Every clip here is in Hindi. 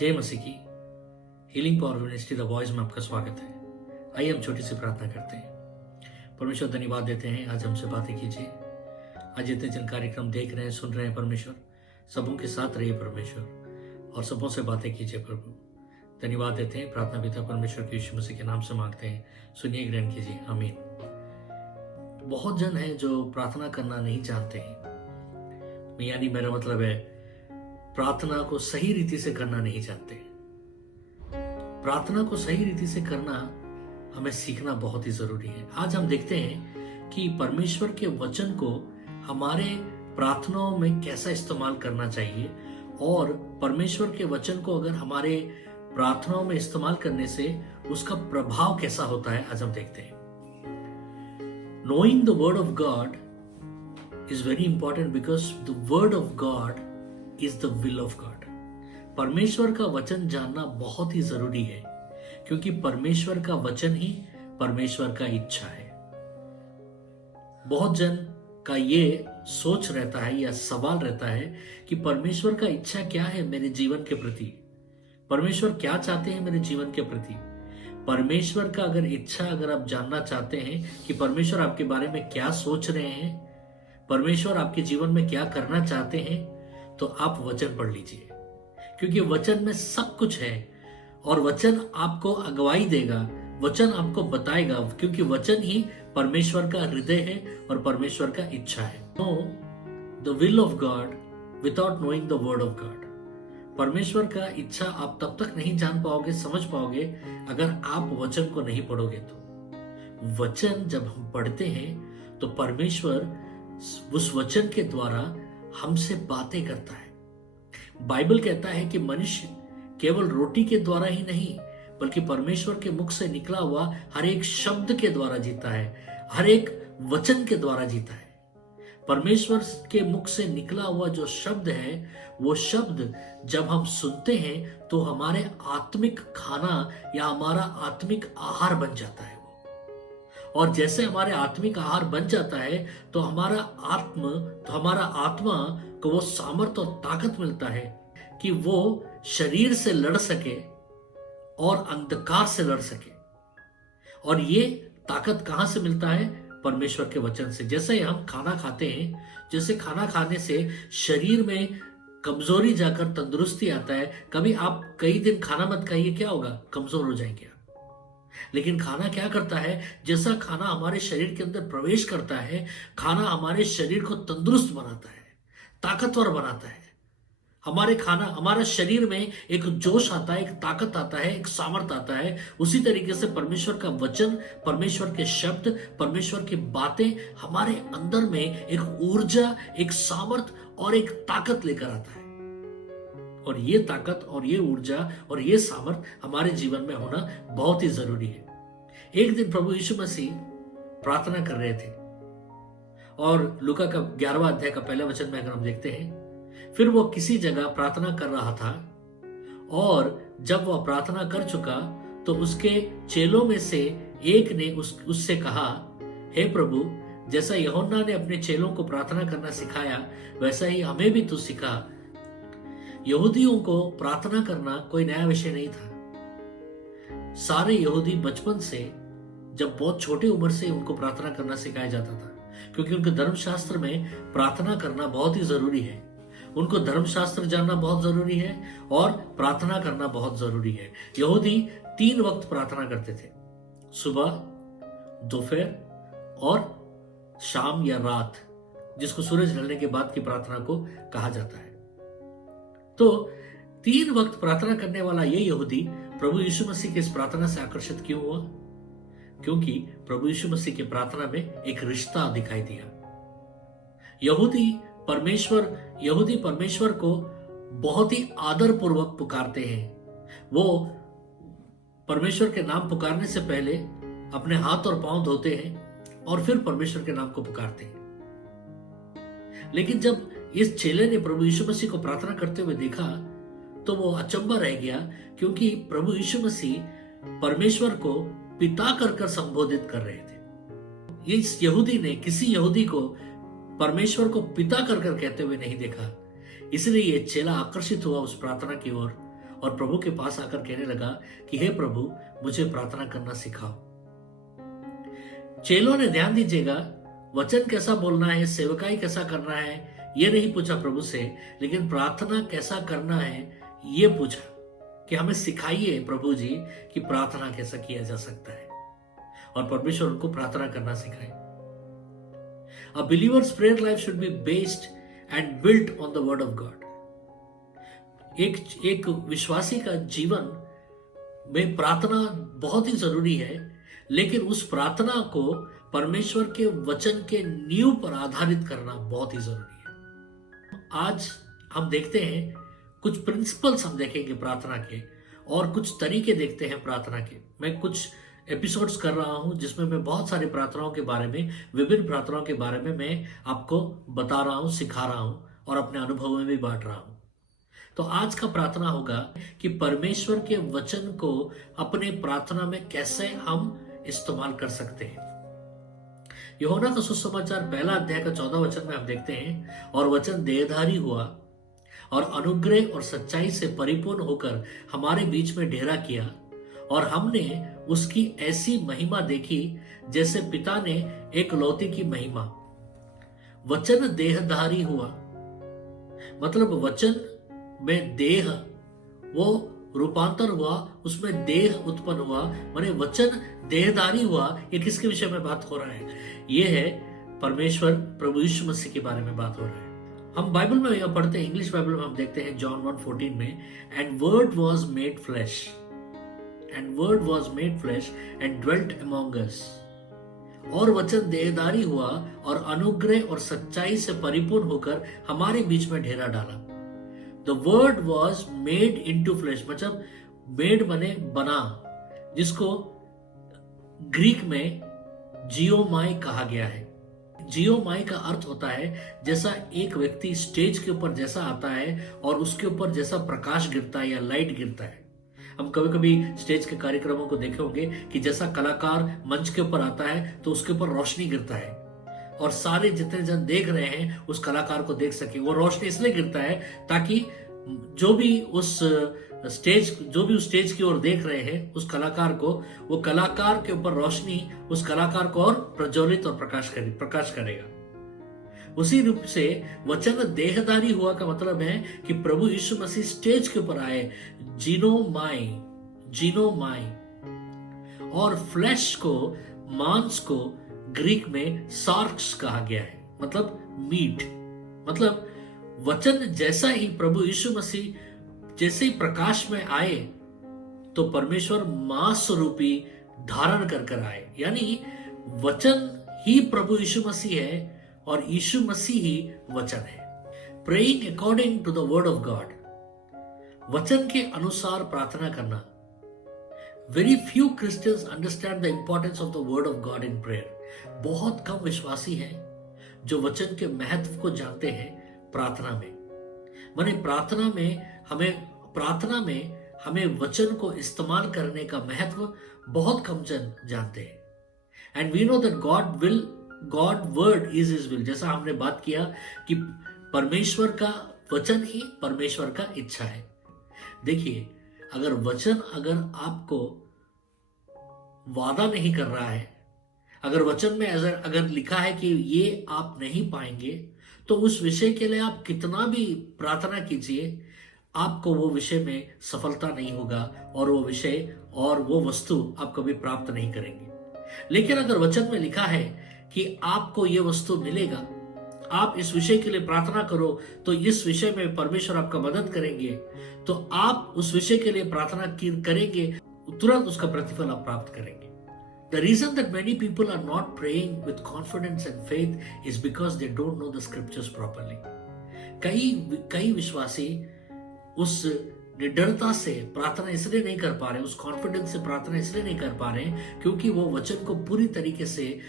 जय मसीह की। Healing power ministry the voice में आपका स्वागत है। आइए हम छोटी सी प्रार्थना करते हैं। परमेश्वर धन्यवाद देते हैं, आज हमसे बातें कीजिए। आज जितने जन कार्यक्रम देख रहे हैं, सुन रहे हैं, परमेश्वर सबों के साथ रहिए परमेश्वर, और सबों से बातें कीजिए प्रभु। धन्यवाद देते हैं, प्रार्थना पिता परमेश्वर के यीशु मसीह के नाम से मांगते हैं, सुनिए, ग्रहण कीजिए, आमीन। बहुत जन हैं जो प्रार्थना करना नहीं जानते हैं, यानी मेरा मतलब है प्रार्थना को सही रीति से करना नहीं जानते। प्रार्थना को सही रीति से करना हमें सीखना बहुत ही जरूरी है। आज हम देखते हैं कि परमेश्वर के वचन को हमारे प्रार्थनाओं में कैसा इस्तेमाल करना चाहिए, और परमेश्वर के वचन को अगर हमारे प्रार्थनाओं में इस्तेमाल करने से उसका प्रभाव कैसा होता है, आज हम देखते हैं। Knowing the word of God is very important because the word of God is the will of God. परमेश्वर का वचन जानना बहुत ही जरूरी है, क्योंकि परमेश्वर का वचन ही परमेश्वर का इच्छा है। बहुत जन का ये सोच रहता है या सवाल रहता है कि परमेश्वर का इच्छा क्या है मेरे जीवन के प्रति, परमेश्वर क्या चाहते हैं मेरे जीवन के प्रति। परमेश्वर का अगर इच्छा अगर आप जानना चाहते हैं कि परमेश्वर आपके बारे में क्या सोच रहे हैं, परमेश्वर आपके जीवन में क्या करना चाहते हैं, तो आप वचन पढ़ लीजिए, क्योंकि वचन में सब कुछ है और वचन आपको अगुवाई देगा, वचन आपको बताएगा, क्योंकि वचन ही परमेश्वर का हृदय है और परमेश्वर का इच्छा है। Know the will of God without knowing the word of God. परमेश्वर का इच्छा आप तब तक नहीं जान पाओगे, समझ पाओगे, अगर आप वचन को नहीं पढ़ोगे। तो वचन जब हम पढ़ते हैं तो परमेश्वर उस वचन के द्वारा हमसे बातें करता है। बाइबल कहता है कि मनुष्य केवल रोटी के द्वारा ही नहीं, बल्कि परमेश्वर के मुख से निकला हुआ हर एक शब्द के द्वारा जीता है, हर एक वचन के द्वारा जीता है। परमेश्वर के मुख से निकला हुआ जो शब्द है, वो शब्द जब हम सुनते हैं तो हमारे आत्मिक खाना या हमारा आत्मिक आहार बन जाता है। और जैसे हमारे आत्मिक आहार बन जाता है तो हमारा आत्मा को वो सामर्थ्य और ताकत मिलता है कि वो शरीर से लड़ सके और अंधकार से लड़ सके। और ये ताकत कहां से मिलता है? परमेश्वर के वचन से। जैसे हम खाना खाते हैं, जैसे खाना खाने से शरीर में कमजोरी जाकर तंदुरुस्ती आता है। कभी आप कई दिन खाना मत खाइए, क्या होगा? कमजोर हो जाएंगे आप। लेकिन खाना क्या करता है? जैसा खाना हमारे शरीर के अंदर प्रवेश करता है, खाना हमारे शरीर को तंदुरुस्त बनाता है, ताकतवर बनाता है। हमारा शरीर में एक जोश आता है, एक ताकत आता है, एक सामर्थ आता है। उसी तरीके से परमेश्वर का वचन, परमेश्वर के शब्द, परमेश्वर की बातें हमारे अंदर में एक ऊर्जा, एक सामर्थ और एक ताकत लेकर आता है। और ये ताकत और ये ऊर्जा और ये सामर्थ हमारे जीवन में होना बहुत ही जरूरी है। एक दिन प्रभु यीशु मसीह प्रार्थना कर रहे थे, और लूका का 11वां अध्याय का पहला वचन में अगर हम देखते हैं, फिर वो किसी जगह प्रार्थना कर रहा था, और जब वह प्रार्थना कर चुका तो उसके चेलों में से एक ने उससे कहा, हे प्रभु, जैसा यूहन्ना ने अपने चेलों को प्रार्थना करना सिखाया, वैसा ही हमें भी तू सिखा। यहूदियों को प्रार्थना करना कोई नया विषय नहीं था। सारे यहूदी बचपन से, जब बहुत छोटी उम्र से उनको प्रार्थना करना सिखाया जाता था, क्योंकि उनके धर्मशास्त्र में प्रार्थना करना बहुत ही जरूरी है। उनको धर्मशास्त्र जानना बहुत जरूरी है और प्रार्थना करना बहुत जरूरी है। यहूदी 3 वक्त प्रार्थना करते थे, सुबह, दोपहर और शाम या रात, जिसको सूरज ढलने के बाद की प्रार्थना को कहा जाता है। तो 3 वक्त प्रार्थना करने वाला ये यहूदी प्रभु यीशु मसीह की इस प्रार्थना से आकर्षित क्यों हुआ? क्योंकि प्रभु यीशु मसीह की प्रार्थना में एक रिश्ता दिखाई दिया। यहूदी परमेश्वर को बहुत ही आदर पूर्वक पुकारते हैं। वो परमेश्वर के नाम पुकारने से पहले अपने हाथ और पांव धोते हैं और फिर परमेश्वर के नाम को पुकारते हैं। लेकिन जब इस चेले ने प्रभु यीशु मसीह को प्रार्थना करते हुए देखा तो वो अचंभा रह गया, क्योंकि प्रभु यीशु मसीह परमेश्वर को पिता कर संबोधित कर रहे थे। इस यहूदी ने किसी यहूदी को परमेश्वर को पिता कर कहते हुए नहीं देखा। इसलिए ये चेला आकर्षित हुआ उस प्रार्थना की ओर और प्रभु के पास आकर कहने लगा कि हे प्रभु, मुझे प्रार्थना करना सिखाओ। चेलों ने, ध्यान दीजिएगा, वचन कैसा बोलना है, सेवकाई कैसा करना है, ये नहीं पूछा प्रभु से, लेकिन प्रार्थना कैसा करना है ये पूछा कि हमें सिखाइए प्रभु जी कि प्रार्थना कैसा किया जा सकता है, और परमेश्वर उनको प्रार्थना करना सिखाए। A believer's prayer life should be based and built on the word of God. एक विश्वासी का जीवन में प्रार्थना बहुत ही जरूरी है, लेकिन उस प्रार्थना को परमेश्वर के वचन के नींव पर आधारित करना बहुत ही जरूरी है। आज हम देखते हैं कुछ प्रिंसिपल्स हम देखेंगे प्रार्थना के, और कुछ तरीके देखते हैं प्रार्थना के। मैं कुछ एपिसोड्स कर रहा हूं जिसमें मैं बहुत सारी प्रार्थनाओं के बारे में, विभिन्न प्रार्थनाओं के बारे में मैं आपको बता रहा हूं, सिखा रहा हूं और अपने अनुभव में भी बांट रहा हूं। तो आज का प्रार्थना होगा कि परमेश्वर के वचन को अपने प्रार्थना में कैसे हम इस्तेमाल कर सकते हैं। यूहन्ना का सुसमाचार 1 अध्याय का 14 वचन में हम देखते हैं, और वचन देहधारी हुआ और अनुग्रह और सच्चाई से परिपूर्ण होकर हमारे बीच में डेरा किया, और हमने उसकी ऐसी महिमा देखी जैसे पिता ने एक लौती की महिमा। वचन देहधारी हुआ मतलब वचन में देह, वो रूपांतर हुआ, उसमें देह उत्पन्न हुआ, माने वचन देहधारी हुआ। ये किसके विषय में बात हो रहा है? ये है परमेश्वर प्रभु यीशु मसीह के बारे में बात हो रहा है। हम बाइबल में यह पढ़ते हैं, इंग्लिश बाइबल में हम देखते हैं जॉन 1:14 में, and word was made flash, and word was made flesh and dwelt among us। और वचन देहधारी हुआ और अनुग्रह और सच्चाई से परिपूर्ण होकर हमारे बीच में डेरा डाला। The word was made into flesh, मतलब मेड बने बना, जिसको ग्रीक में जियोमाई कहा गया है। जियोमाई का अर्थ होता है जैसा एक व्यक्ति स्टेज के ऊपर जैसा आता है और उसके ऊपर जैसा प्रकाश गिरता है या लाइट गिरता है। हम कभी कभी स्टेज के कार्यक्रमों को देखे होंगे कि जैसा कलाकार मंच के ऊपर आता है तो उसके ऊपर रोशनी गिरता है, और सारे जितने जन देख रहे हैं उस कलाकार को देख सके। वो रोशनी इसलिए गिरता है ताकि जो भी उस स्टेज की ओर देख रहे हैं उस कलाकार को, वो कलाकार के ऊपर रोशनी उस कलाकार को और प्रज्वलित और प्रकाश करेगा। उसी रूप से वचन देहधारी हुआ का मतलब है कि प्रभु यीशु मसीह स्टेज के ऊपर आए, जीनोमाई, और फ्लैश को, मांस को ग्रीक में सार्क्स कहा गया है, मतलब मीट। मतलब वचन जैसा ही प्रभु यीशु मसीह जैसे ही प्रकाश में आए तो परमेश्वर मांस रूपी धारण कर आए, यानी वचन ही प्रभु यीशु मसीह है और यीशु मसीह ही वचन है। Praying according to the word of God, वचन के अनुसार प्रार्थना करना। Very few Christians understand the importance of the word of God in prayer. बहुत कम विश्वासी हैं जो वचन के महत्व को जानते हैं प्रार्थना में। माने प्रार्थना में हमें वचन को इस्तेमाल करने का महत्व बहुत कम जन जानते हैं। And we know that God word is his will, जैसा हमने बात किया कि परमेश्वर का वचन ही परमेश्वर का इच्छा है। देखिए, अगर वचन आपको वादा नहीं कर रहा है, अगर वचन में अगर लिखा है कि ये आप नहीं पाएंगे, तो उस विषय के लिए आप कितना भी प्रार्थना कीजिए, आपको वो विषय में सफलता नहीं होगा और वो विषय और वो वस्तु आप कभी प्राप्त नहीं करेंगे। लेकिन अगर वचन में लिखा है कि आपको ये वस्तु मिलेगा, आप इस विषय के लिए प्रार्थना करो तो इस विषय में परमेश्वर आपका मदद करेंगे, तो आप उस विषय के लिए प्रार्थना करेंगे, तुरंत उसका प्रतिफल आप प्राप्त करेंगे। The reason that many people are not praying with confidence and faith is because they don't know the scriptures properly. कई विश्वासी उस निडरता से प्रार्थना इसलिए नहीं कर पा रहे, उस कॉन्फिडेंस से प्रार्थना इसलिए नहीं कर पा रहे क्योंकि वो वचन को पूरी तरीके से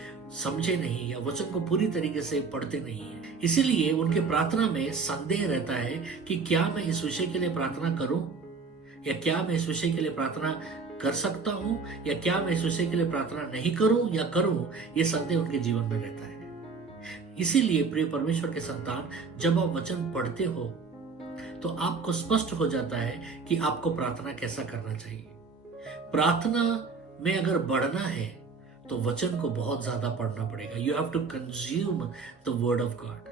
समझे नहीं या वचन को पूरी तरीके से पढ़ते नहीं है। इसीलिए उनके प्रार्थना में संदेह रहता है कि क्या मैं इस विषय के लिए प्रार्थना करूं, या क्या मैं इस विषय के लिए प्रार्थना कर सकता हूं, या क्या मैं इस विषय के लिए प्रार्थना नहीं करूं या करूं, ये संदेह उनके जीवन में रहता है। इसीलिए प्रिय परमेश्वर के संतान, जब आप वचन पढ़ते हो तो आपको स्पष्ट हो जाता है कि आपको प्रार्थना कैसा करना चाहिए। प्रार्थना में अगर बढ़ना है तो वचन को बहुत ज्यादा पढ़ना पड़ेगा। You have to consume the word of God.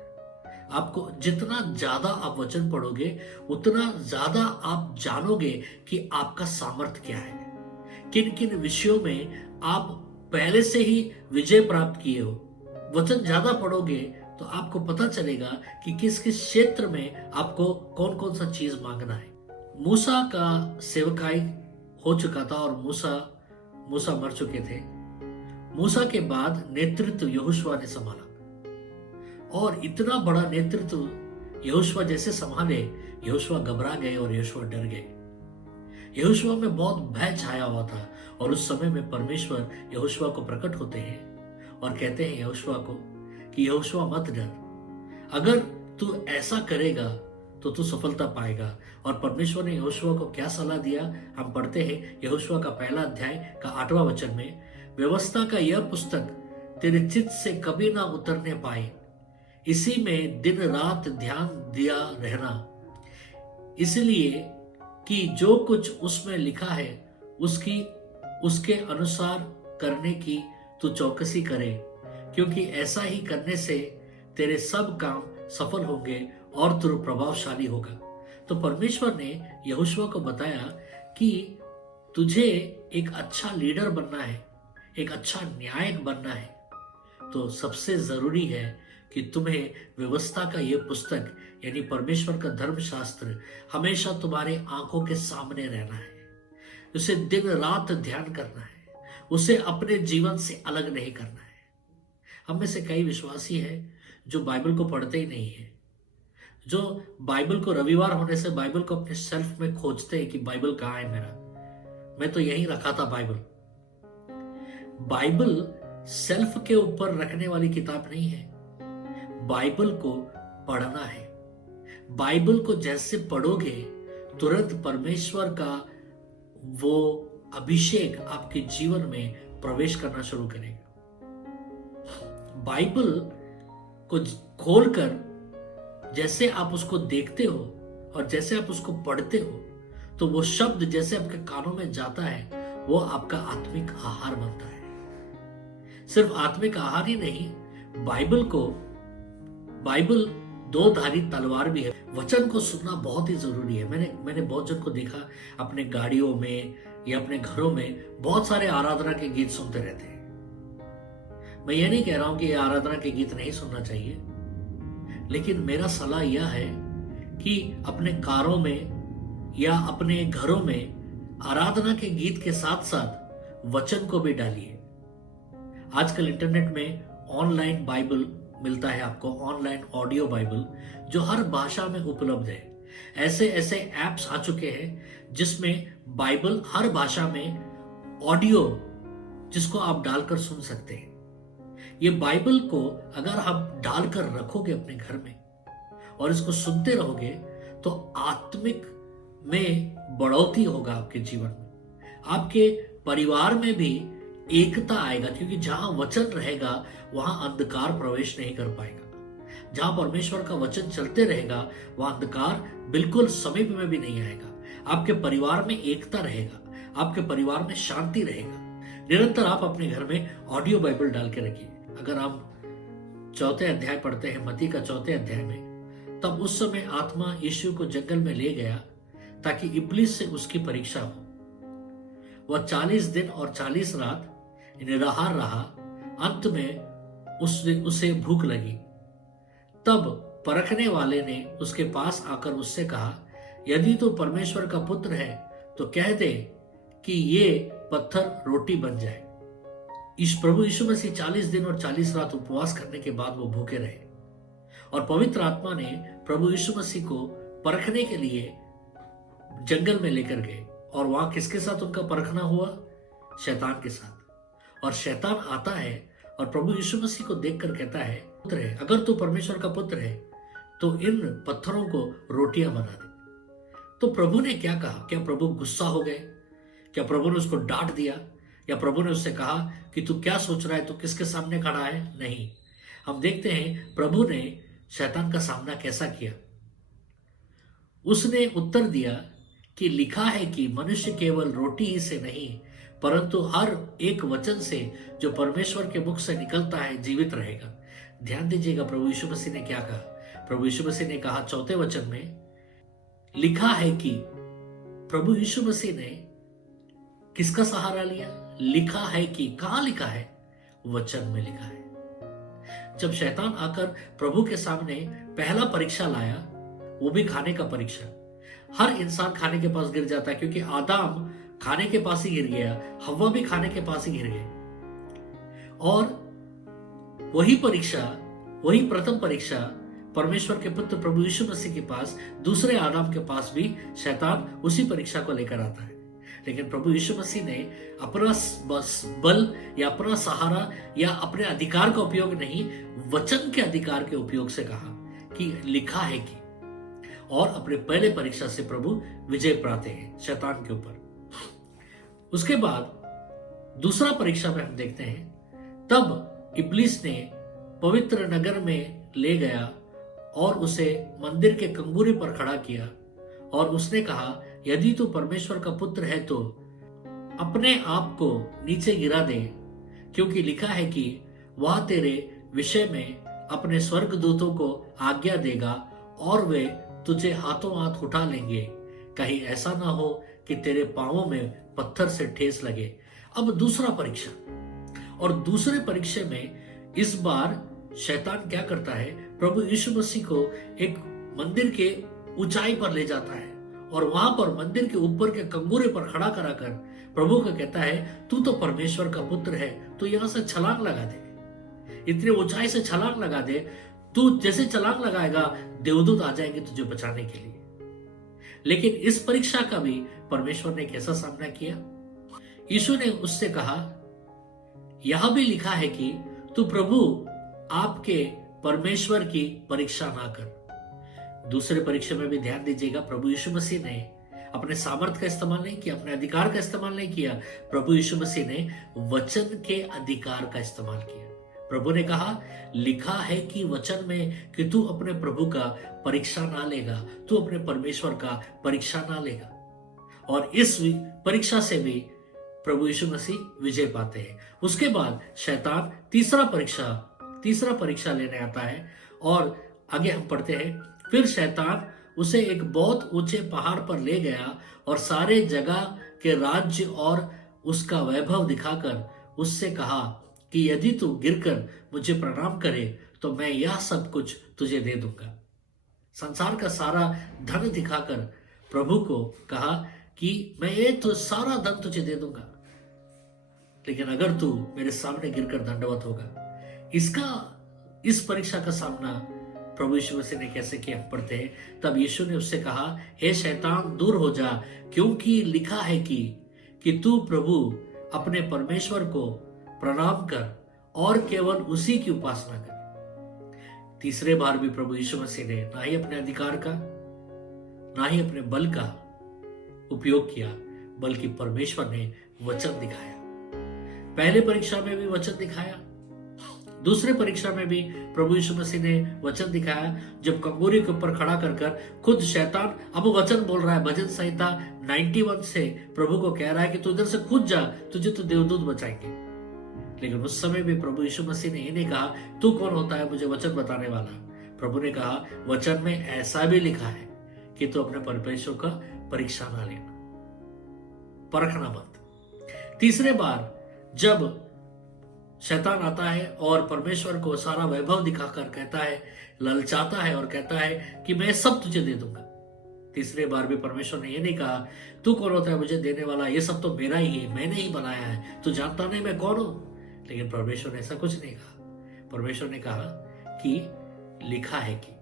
आपको जितना ज्यादा आप वचन पढ़ोगे उतना ज्यादा आप जानोगे कि आपका सामर्थ्य क्या है, किन किन विषयों में आप पहले से ही विजय प्राप्त किए हो। वचन ज्यादा पढ़ोगे तो आपको पता चलेगा कि किस किस क्षेत्र में आपको कौन कौन सा चीज मांगना है। मूसा का सेवकाई हो चुका था और मूसा मर चुके थे। मूसा के बाद नेतृत्व यहोशुआ ने संभाला और इतना बड़ा नेतृत्व यहोशुआ जैसे संभाले, यहोशुआ घबरा गए और यहोशुआ डर गए। यहोशुआ में बहुत भय छाया हुआ था और उस समय में परमेश्वर यहोशुआ को प्रकट होते हैं और कहते हैं यहोशुआ को कि यहोशुआ मत डर, अगर तू ऐसा करेगा तो तू सफलता पाएगा। और परमेश्वर ने यहोशुआ को क्या सलाह दिया, हम पढ़ते हैं यहोशुआ का 1 अध्याय का 8वां वचन में, व्यवस्था का यह पुस्तक तेरे चित्त से कभी ना उतरने पाए, इसी में दिन रात ध्यान दिया रहना, इसलिए कि जो कुछ उसमें लिखा है उसके अनुसार करने की तू चौकसी करे, क्योंकि ऐसा ही करने से तेरे सब काम सफल होंगे और तू प्रभावशाली होगा। तो परमेश्वर ने यहोशुआ को बताया कि तुझे एक अच्छा लीडर बनना है, एक अच्छा न्यायक बनना है, तो सबसे जरूरी है कि तुम्हें व्यवस्था का यह पुस्तक यानी परमेश्वर का धर्मशास्त्र हमेशा तुम्हारे आंखों के सामने रहना है, उसे दिन रात ध्यान करना है, उसे अपने जीवन से अलग नहीं करना है। हम में से कई विश्वासी है जो बाइबल को पढ़ते ही नहीं है, जो बाइबल को रविवार होने से बाइबल को अपने शेल्फ में खोजते हैं कि बाइबल कहाँ है मेरा, मैं तो यहीं रखा था बाइबल। बाइबल शेल्फ के ऊपर रखने वाली किताब नहीं है, बाइबल को पढ़ना है। बाइबल को जैसे पढ़ोगे तुरंत परमेश्वर का वो अभिषेक आपके जीवन में प्रवेश करना शुरू करेगा। बाइबल को खोलकर जैसे आप उसको देखते हो और जैसे आप उसको पढ़ते हो तो वो शब्द जैसे आपके कानों में जाता है वो आपका आत्मिक आहार बनता है। सिर्फ आत्मिक आहार ही नहीं, बाइबल दो धारी तलवार भी है। वचन को सुनना बहुत ही जरूरी है। मैंने बहुत जन को देखा अपने गाड़ियों में या अपने घरों में बहुत सारे आराधना के गीत सुनते रहते हैं। मैं ये नहीं कह रहा हूं कि ये आराधना के गीत नहीं सुनना चाहिए, लेकिन मेरा सलाह यह है कि अपने कारों में या अपने घरों में आराधना के गीत के साथ साथ वचन को भी डालिए। आजकल इंटरनेट में ऑनलाइन बाइबल मिलता है आपको, ऑनलाइन ऑडियो बाइबल जो हर भाषा में उपलब्ध है। ऐसे ऐसे ऐप्स आ चुके हैं जिसमें बाइबल हर भाषा में ऑडियो जिसको आप डालकर सुन सकते हैं। ये बाइबल को अगर आप डालकर रखोगे अपने घर में और इसको सुनते रहोगे तो आत्मिक में बढ़ोतरी होगा आपके जीवन में, आपके परिवार में भी एकता आएगा, क्योंकि जहां वचन रहेगा वहां अंधकार प्रवेश नहीं कर पाएगा। जहां परमेश्वर का वचन चलते रहेगा वहां अंधकार बिल्कुल समीप में भी नहीं आएगा। आपके परिवार में एकता रहेगा, आपके परिवार में शांति रहेगा। निरंतर आप अपने घर में ऑडियो बाइबल डाल के रखिए। अगर आप 4 अध्याय पढ़ते हैं मत्ती का 4 अध्याय में, तब उस समय आत्मा यीशु को जंगल में ले गया ताकि इब्लिस से उसकी परीक्षा हो। वह 40 दिन और 40 रात निराहार रहा। अंत में उसे भूख लगी। तब परखने वाले ने उसके पास आकर उससे कहा, यदि तू परमेश्वर का पुत्र है तो कह दे कि ये पत्थर रोटी बन जाए। प्रभु यीशु मसीह 40 दिन और 40 रात उपवास करने के बाद वो भूखे रहे और पवित्र आत्मा ने प्रभु यीशु मसीह को परखने के लिए जंगल में लेकर गए। और वहां किसके साथ उनका परखना हुआ? शैतान के साथ। और शैतान आता है और प्रभु यीशु मसीह को देखकर कहता है, पुत्र है, अगर तू परमेश्वर का पुत्र है तो इन पत्थरों को रोटियां बना दे। तो प्रभु ने क्या कहा? क्या प्रभु गुस्सा हो गए? क्या प्रभु ने उसको डांट दिया? या प्रभु ने उससे कहा कि तू क्या सोच रहा है, तू किसके सामने खड़ा है? नहीं। हम देखते हैं प्रभु ने शैतान का सामना कैसा किया। उसने उत्तर दिया कि लिखा है कि मनुष्य केवल रोटी ही से नहीं परंतु हर एक वचन से जो परमेश्वर के मुख से निकलता है जीवित रहेगा। ध्यान दीजिएगा प्रभु यीशु मसीह ने क्या कहा। प्रभु यीशु मसीह ने कहा चौथे वचन में लिखा है कि प्रभु यीशु मसीह ने किसका सहारा लिया? लिखा है कि, कहां लिखा है? वचन में लिखा है। जब शैतान आकर प्रभु के सामने पहला परीक्षा लाया, वो भी खाने का परीक्षा। हर इंसान खाने के पास गिर जाता है क्योंकि आदम खाने के पास ही गिर गया, हव्वा भी खाने के पास ही गिर गए। और वही परीक्षा, वही प्रथम परीक्षा परमेश्वर के पुत्र प्रभु यीशु मसीह के पास, दूसरे आदम के पास भी शैतान उसी परीक्षा को लेकर आता है। लेकिन प्रभु यीशु मसीह ने अपना बल या अपना सहारा या अपने अधिकार का उपयोग नहीं, वचन के अधिकार के उपयोग से कहा कि लिखा है कि, और अपने पहले परीक्षा से प्रभु विजय पाते हैं शैतान के ऊपर। उसके बाद दूसरा परीक्षा में हम देखते हैं, तब इब्लीस ने पवित्र नगर में ले गया और उसे मंदिर के कंगूरे पर खड़ा किया और उसने कहा यदि तू परमेश्वर का पुत्र है तो अपने आप को नीचे गिरा दे, क्योंकि लिखा है कि वह तेरे विषय में अपने स्वर्गदूतों को आज्ञा देगा और वे तुझे हाथों हाथ उठा लेंगे, कहीं ऐसा ना हो कि तेरे पांवों में पत्थर से ठेस लगे। अब दूसरा परीक्षा, और दूसरे परीक्षा में इस बार शैतान क्या करता है, प्रभु यीशु मसीह को एक मंदिर के ऊंचाई पर ले जाता है और वहां पर मंदिर के ऊपर के कंगूरे पर खड़ा कराकर प्रभु को कहता है तू तो परमेश्वर का पुत्र है, तू यहां से छलांग लगा दे, इतनी ऊंचाई से छलांग लगा दे, तू जैसे छलांग लगाएगा देवदूत आ जाएंगे तुझे बचाने के लिए। लेकिन इस परीक्षा का भी परमेश्वर ने कैसा सामना किया? यीशु ने उससे कहा यह भी लिखा है कि तू प्रभु आपके परमेश्वर की परीक्षा ना कर। दूसरे परीक्षा में भी ध्यान दीजिएगा, प्रभु यीशु मसीह ने अपने सामर्थ्य का इस्तेमाल नहीं किया, अपने अधिकार का इस्तेमाल नहीं किया, प्रभु यीशु मसीह ने वचन के अधिकार का इस्तेमाल किया। प्रभु ने कहा लिखा है कि वचन में कि तू अपने प्रभु का परीक्षा ना लेगा, तू अपने परमेश्वर का परीक्षा ना लेगा। और इस परीक्षा से भी प्रभु यीशु मसीह विजय पाते हैं। उसके बाद शैतान तीसरा परीक्षा लेने आता है और आगे हम पढ़ते हैं, फिर शैतान उसे एक बहुत ऊंचे पहाड़ पर ले गया और सारे जगह के राज्य और उसका वैभव दिखाकर उससे कहा कि यदि तू गिरकर मुझे प्रणाम करे तो मैं यह सब कुछ तुझे दे दूंगा। संसार का सारा धन दिखाकर प्रभु को कहा कि मैं ये तो सारा धन तुझे दे दूंगा, लेकिन अगर तू मेरे सामने गिरकर दंडवत होगा। इस परीक्षा का सामना प्रभु यीशु मसीह ने कैसे किया पढ़ते हैं, तब यीशु ने उससे कहा हे शैतान दूर हो जा, क्योंकि लिखा है कि तू प्रभु अपने परमेश्वर को प्रणाम कर और केवल उसी की उपासना कर। तीसरे बार भी प्रभु यीशु मसीह ने ना ही अपने अधिकार का ना ही अपने बल का उपयोग किया, बल्कि परमेश्वर ने वचन दिखाया। पहले परीक्षा में भी वचन दिखाया, दूसरे परीक्षा में भी प्रभु यीशु मसीह ने वचन दिखाया। जब कंगूरे के ऊपर खड़ा कर खुद शैतान अब वचन बोल रहा है, भजन संहिता 91 से प्रभु को कह रहा है कि तू इधर से खुद जा, तुझे तो देवदूत बचाएंगे। लेकिन उस समय भी प्रभु यीशु मसीह ने ये नहीं कहा तू कौन होता है मुझे वचन बताने वाला। प्रभु ने कहा वचन में ऐसा भी लिखा है कि तू अपने परमेश्वर का परीक्षा ना लेना, परखना मत। तीसरे बार जब शैतान आता है और परमेश्वर को सारा वैभव दिखाकर कहता है, ललचाता है और कहता है कि मैं सब तुझे दे दूंगा। तीसरे बार भी परमेश्वर ने ये नहीं कहा तू कौन होता है मुझे देने वाला, ये सब तो मेरा ही है, मैंने ही बनाया है, तू जानता नहीं मैं कौन हूं। लेकिन परमेश्वर ने ऐसा कुछ नहीं कहा। परमेश्वर ने कहा कि लिखा है कि,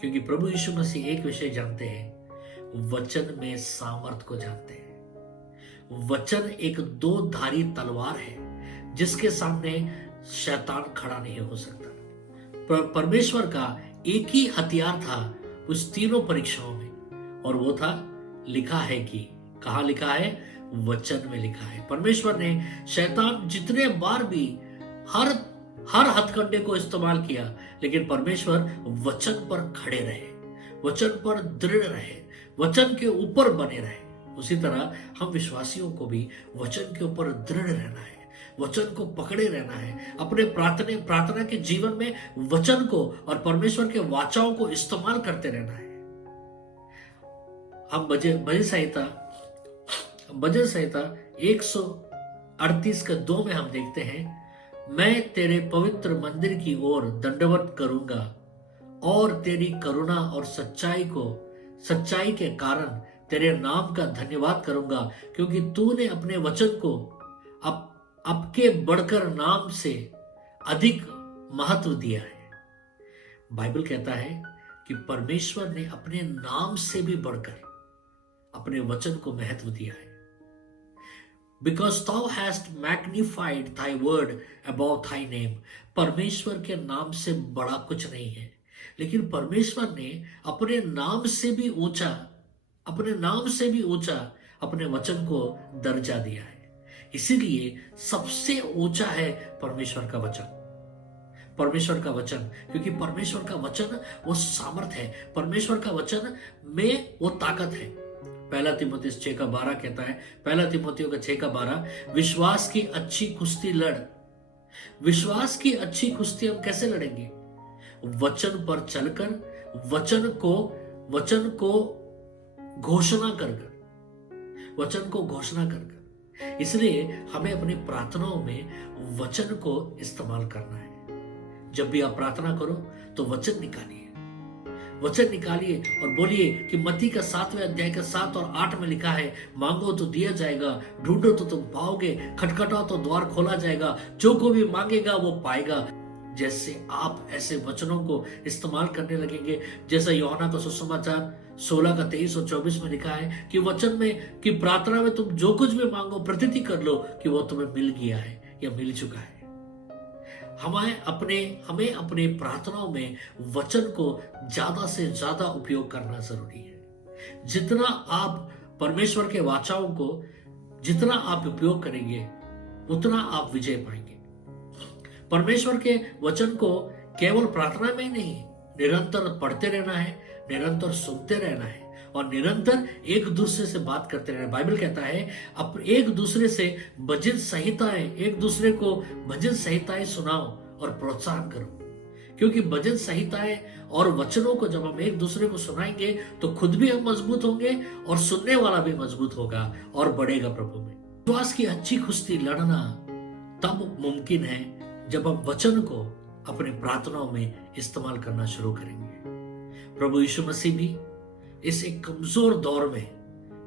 क्योंकि प्रभु यीशु मसीह एक विषय जानते हैं, वचन में सामर्थ को जानते हैं। वचन एक दो धारी तलवार है जिसके सामने शैतान खड़ा नहीं हो सकता। परमेश्वर का एक ही हथियार था उस तीनों परीक्षाओं में, और वो था लिखा है कि। कहा लिखा है? वचन में लिखा है। परमेश्वर ने शैतान जितने बार भी हर हथकंडे को इस्तेमाल किया, लेकिन परमेश्वर वचन पर खड़े रहे। वचन पर दृढ़ रहे, वचन के ऊपर बने रहे। उसी तरह हम विश्वासियों को भी वचन के ऊपर दृढ़ रहना है, वचन को पकड़े रहना है, अपने प्रार्थना के जीवन में वचन को और परमेश्वर के वाचाओं को इस्तेमाल करते रहना है। हम भजन संहिता 138 का 2 में हम देखते हैं, मैं तेरे पवित्र मंदिर की ओर दंडवत करूंगा और तेरी करुणा और सच्चाई के कारण तेरे नाम का धन्यवाद करूंगा, क्योंकि तूने अपने वचन को अब के बढ़कर नाम से अधिक महत्व दिया है। बाइबल कहता है कि परमेश्वर ने अपने नाम से भी बढ़कर अपने वचन को महत्व दिया है। Because thou hast magnified thy word above thy name। परमेश्वर के नाम से बड़ा कुछ नहीं है, लेकिन परमेश्वर ने अपने नाम से भी ऊंचा अपने वचन को दर्जा दिया है। इसीलिए सबसे ऊंचा है परमेश्वर का वचन, क्योंकि परमेश्वर का वचन वो सामर्थ है, परमेश्वर का वचन में वो ताकत है। पहला तीमुथियुस 6:12 कहता है, पहला तीमुथियुस 6:12, विश्वास की अच्छी कुश्ती लड़। विश्वास की अच्छी कुश्ती हम कैसे लड़ेंगे? वचन पर चलकर, वचन को घोषणा कर। इसलिए हमें अपनी प्रार्थनाओं में वचन को इस्तेमाल करना है। जब भी आप प्रार्थना करो तो वचन निकालिए और बोलिए कि मत्ती का 7वें अध्याय का 7 और 8 में लिखा है, मांगो तो दिया जाएगा, ढूंढो तो तुम पाओगे, खटखटाओ तो द्वार खोला जाएगा, जो कोई भी मांगेगा वो पाएगा। जैसे आप ऐसे वचनों को इस्तेमाल करने लगेंगे, जैसा यूहन्ना का सुसमाचार 16 का 23 और 24 में लिखा है कि वचन में कि प्रार्थना में तुम जो कुछ भी मांगो प्रतीति कर लो कि वो तुम्हें मिल गया है या मिल चुका है। हमें अपने प्रार्थनाओं में वचन को ज्यादा से ज्यादा उपयोग करना जरूरी है। जितना आप परमेश्वर के वाचाओं को जितना आप उपयोग करेंगे उतना आप विजय पाएंगे। परमेश्वर के वचन को केवल प्रार्थना में ही नहीं, निरंतर पढ़ते रहना है, निरंतर सुनते रहना है और निरंतर एक दूसरे से बात करते रहना। बाइबल कहता है अब एक दूसरे से एक दूसरे को भजन संहिताएं सुनाओ और प्रोत्साहन करो, क्योंकि भजन संहिताएं और वचनों को जब हम एक दूसरे को सुनाएंगे तो खुद भी हम मजबूत होंगे और सुनने वाला भी मजबूत होगा और बढ़ेगा प्रभु में। विश्वास की अच्छी कुश्ती लड़ना तब मुमकिन है जब हम वचन को अपने प्रार्थनाओं में इस्तेमाल करना शुरू करेंगे। प्रभु यीशु मसीह भी इस एक कमजोर दौर में,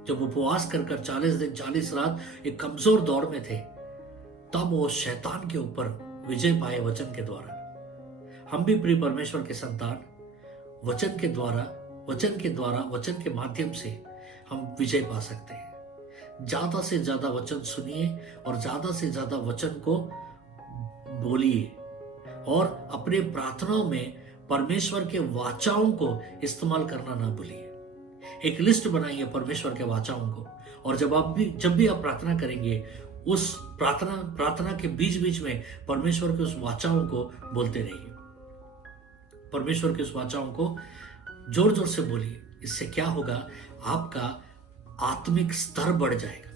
जब उपवास कर 40 दिन 40 रात एक कमजोर दौर में थे, तब वो शैतान के ऊपर विजय पाए वचन के द्वारा। हम भी प्रिय परमेश्वर के संतान वचन के माध्यम से हम विजय पा सकते हैं। ज्यादा से ज्यादा वचन सुनिए और ज्यादा से ज्यादा वचन को बोलिए और अपने प्रार्थनाओं में परमेश्वर के वाचाओं को इस्तेमाल करना ना भूलिए। एक लिस्ट बनाइए परमेश्वर के वाचाओं को, और जब भी आप प्रार्थना करेंगे उस प्रार्थना के बीच में परमेश्वर के उस वाचाओं को बोलते रहिए। परमेश्वर के उस वाचाओं को जोर जोर से बोलिए। इससे क्या होगा? आपका आत्मिक स्तर बढ़ जाएगा।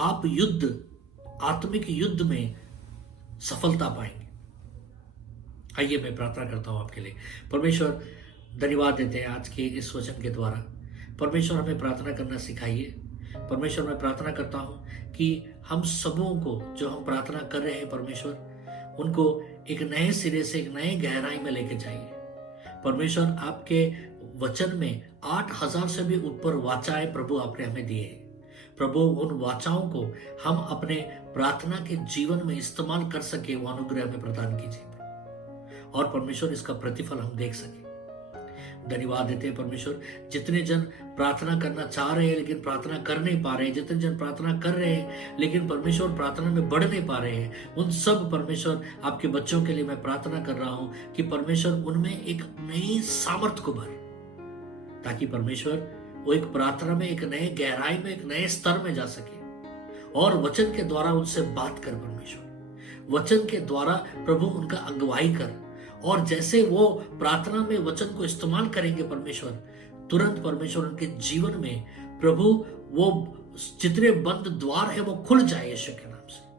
आप आत्मिक युद्ध में सफलता पाएंगे। आइए मैं प्रार्थना करता हूं आपके लिए। परमेश्वर, धन्यवाद देते हैं आज के इस वचन के द्वारा। परमेश्वर हमें प्रार्थना करना सिखाइए। परमेश्वर, मैं प्रार्थना करता हूं कि हम सबों को जो हम प्रार्थना कर रहे हैं परमेश्वर, उनको एक नए सिरे से एक नए गहराई में लेके जाइए। परमेश्वर, आपके वचन में 8000 से भी ऊपर वाचाएं प्रभु आपने हमें दिए हैं। प्रभु, उन वाचाओं को हम अपने प्रार्थना के जीवन में इस्तेमाल कर सके, वो अनुग्रह हमें प्रदान कीजिए और परमेश्वर इसका प्रतिफल हम देख सके। धन्यवाद देते हैं परमेश्वर। जितने जन प्रार्थना करना चाह रहे हैं लेकिन प्रार्थना कर नहीं पा रहे हैं, जितने जन प्रार्थना कर रहे हैं लेकिन परमेश्वर प्रार्थना में बढ़ नहीं पा रहे हैं, उन सब परमेश्वर आपके बच्चों के लिए मैं प्रार्थना कर रहा हूं कि परमेश्वर उनमें एक नई सामर्थ को भर, ताकि परमेश्वर वो एक प्रार्थना में एक नए गहराई में एक नए स्तर में जा सके और वचन के द्वारा उनसे बात कर। परमेश्वर, वचन के द्वारा प्रभु उनका अगुवाई कर और जैसे वो प्रार्थना में वचन को इस्तेमाल करेंगे परमेश्वर, तुरंत परमेश्वर उनके जीवन में प्रभु वो जितने बंद द्वार है वो खुल जाए यीशु के नाम से।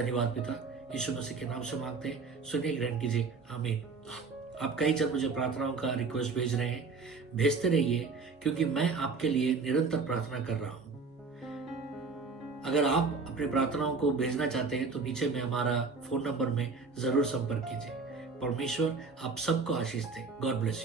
धन्यवाद पिता, यीशु मसीह के नाम से मांगते हैं, सुनिए, ग्रहण कीजिए, आमीन। आप कई जन मुझे प्रार्थनाओं का रिक्वेस्ट भेज रहे हैं, भेजते रहिए, क्योंकि मैं आपके लिए निरंतर प्रार्थना कर रहा हूं। अगर आप अपने प्रार्थनाओं को भेजना चाहते हैं तो नीचे में हमारा फोन नंबर में जरूर संपर्क कीजिए। परमेश्वर आप सबको आशीष दे। God bless you.